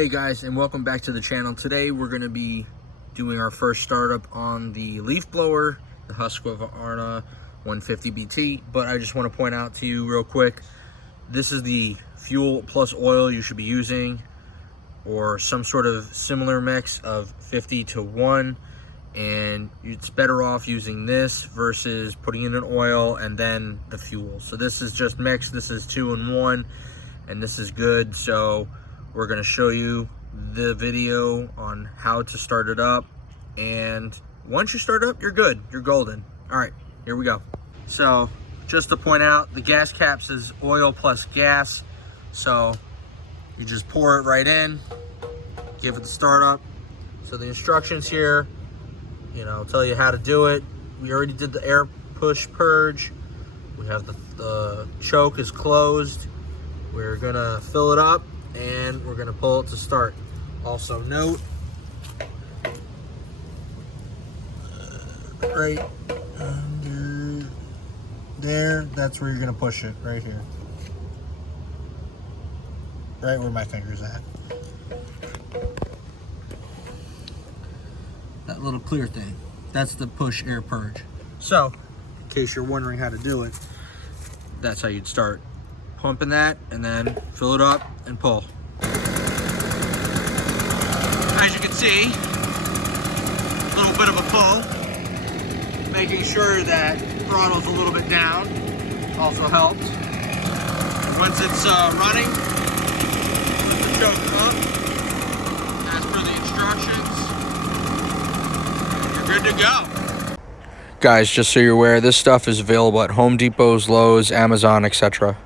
Hey guys, and welcome back to the channel. Today we're going to be doing our first startup on the leaf blower, the Husqvarna 150BT. But I just want to point out to you real quick, this is the fuel plus oil you should be using, or some sort of similar mix of 50 to 1. And it's better off using this versus putting in an oil and then the fuel. So this is just mixed. This is 2 in 1, and this is good. So we're going to show you the video on how to start it up, and once you start up, you're good, you're golden. All right, here we go. So just to point out, the gas cap says oil plus gas, so you just pour it right in, give it the start up. So the instructions here, tell you how to do it. We already did the air push purge. We have the choke is closed. We're gonna fill it up and we're gonna pull it to start. Also note, right under there, that's where you're gonna push it, right here. Right where my finger's at. That little clear thing, that's the push air purge. So, in case you're wondering how to do it, that's how you'd start. Pumping that and then fill it up and pull. As you can see, a little bit of a pull. Making sure that throttle's a little bit down also helps. Once it's running, put the choke up as per the instructions. You're good to go. Guys, just so you're aware, this stuff is available at Home Depots, Lowe's, Amazon, etc.